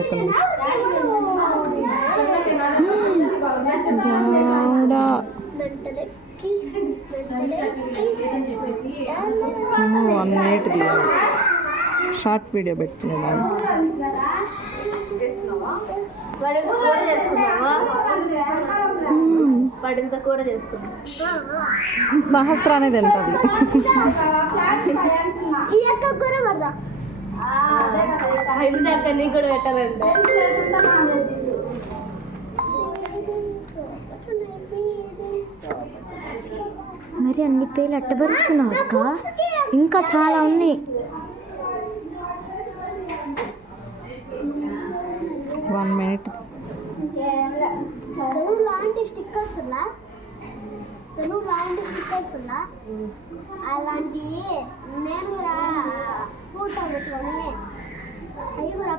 ఒక నిమిషం 1 minute తీయాలి. Short video పెట్టుకునేదాన్ని. సహస్రానే తింటుంది. కూడా పెట్టాలంటే మరి అన్ని పేర్లు అట్టబరుస్తున్నావు అక్క, ఇంకా చాలా ఉన్నాయి. 1 minute. లాంటి స్టిక్కర్స్ ఉన్నా అలాంటి నేను కూడా ఫోటో పెట్టుకొని అవి కూడా